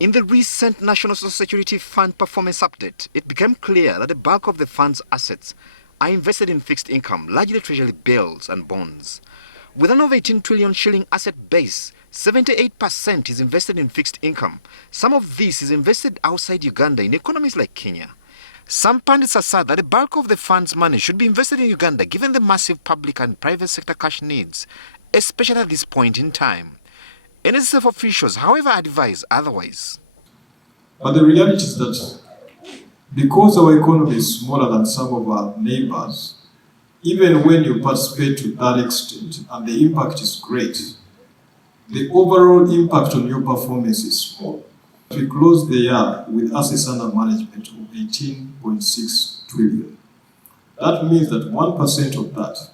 In the recent National Social Security Fund performance update, it became clear that the bulk of the fund's assets are invested in fixed income, largely treasury bills and bonds. With an over 18 trillion shilling asset base, 78% is invested in fixed income. Some of this is invested outside Uganda in economies like Kenya. Some pundits assert that the bulk of the fund's money should be invested in Uganda given the massive public and private sector cash needs, especially at this point in time. NSSF officials, however, advise otherwise. But the reality is that because our economy is smaller than some of our neighbors, even when you participate to that extent and the impact is great, the overall impact on your performance is small. We closed the year with assets under management of 18.6 trillion. That means that 1% of that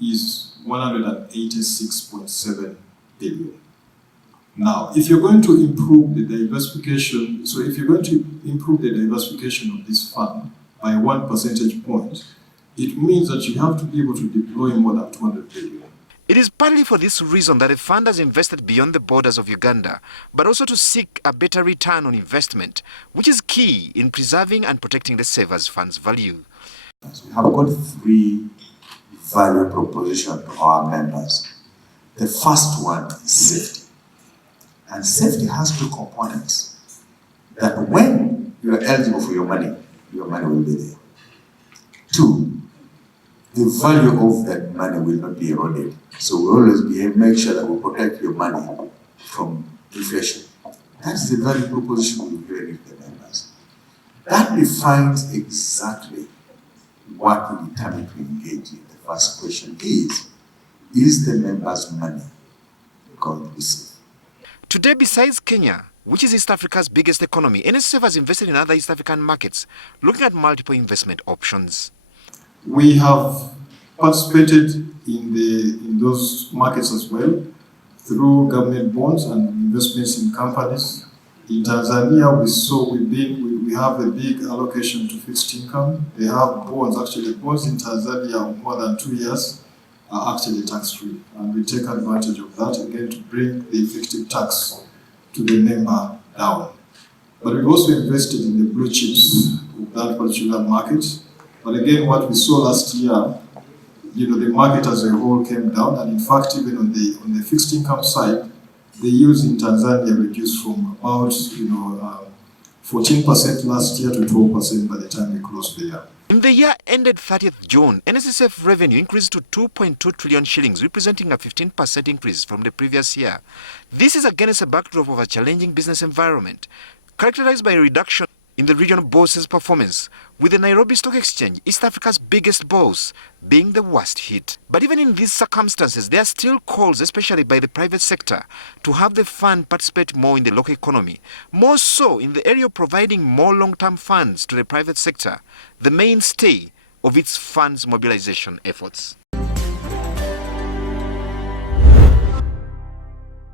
is 186.7 billion. Now, if you're going to improve the diversification, of this fund by 1 percentage point, it means that you have to be able to deploy more than 200 billion. It is partly for this reason that the fund has invested beyond the borders of Uganda, but also to seek a better return on investment, which is key in preserving and protecting the savers fund's value. We have got 3 value propositions to our members. The first one is safety. And safety has 2 components. That when you are eligible for your money will be there. 2, the value of that money will not be eroded. So we always make sure that we protect your money from inflation. That's the value proposition we give the members. That defines exactly what we determine to engage in. The first question is the members' money going to be safe? Today, besides Kenya, which is East Africa's biggest economy, NSSF has invested in other East African markets, looking at multiple investment options. We have participated in those markets as well through government bonds and investments in companies. In Tanzania, we have a big allocation to fixed income. They have bonds. Actually, bonds in Tanzania of more than 2 years are actually tax-free, and we take advantage of that again to bring the effective tax to the member down. But we've also invested in the blue chips of that particular market. But again, what we saw last year, the market as a whole came down, and in fact, even on the fixed income side, the yields in Tanzania reduced from about 14% last year to 12% by the time we closed the year. In the year ended 30th June, NSSF revenue increased to 2.2 trillion shillings, representing a 15% increase from the previous year. This is against a backdrop of a challenging business environment, characterized by a reduction in the regional bourse's performance, with the Nairobi Stock Exchange, East Africa's biggest bourse, being the worst hit. But even in these circumstances, there are still calls, especially by the private sector, to have the fund participate more in the local economy, more so in the area of providing more long-term funds to the private sector, the mainstay of its funds mobilization efforts.